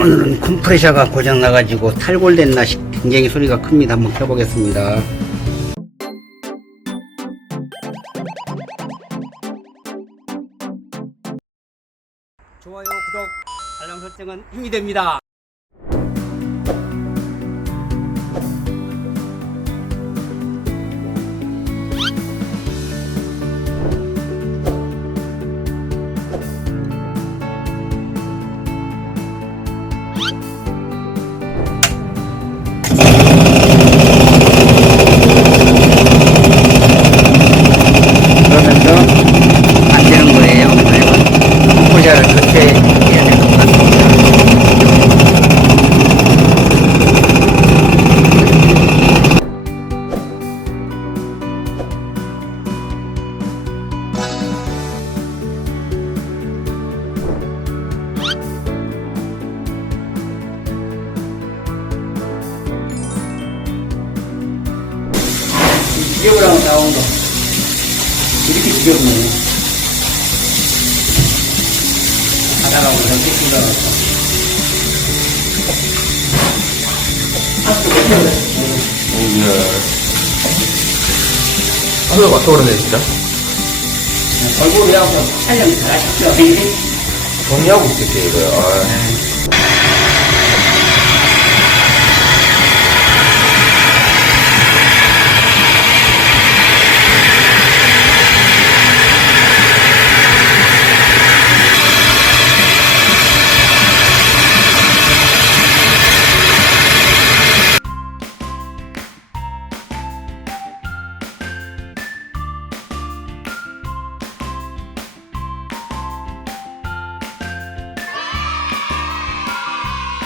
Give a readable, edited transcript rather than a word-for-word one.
오늘은 컴프레셔가 고장나가지고 탈골됐나 굉장히 소리가 큽니다. 한번 켜보겠습니다. 좋아요, 구독, 알람 설정은 힘이 됩니다. 그러면서 안 되는 거예요. 컴프레셔를 교체해야 될 것 같습니다. 지겨우라고 나온 거 이렇게 지겨우네. 바다가 이렇게 지겨워서 하루가 맞다 그러네 진짜. 얼굴이하고 촬영 잘하셨죠? 정리하고 있을게 이거요.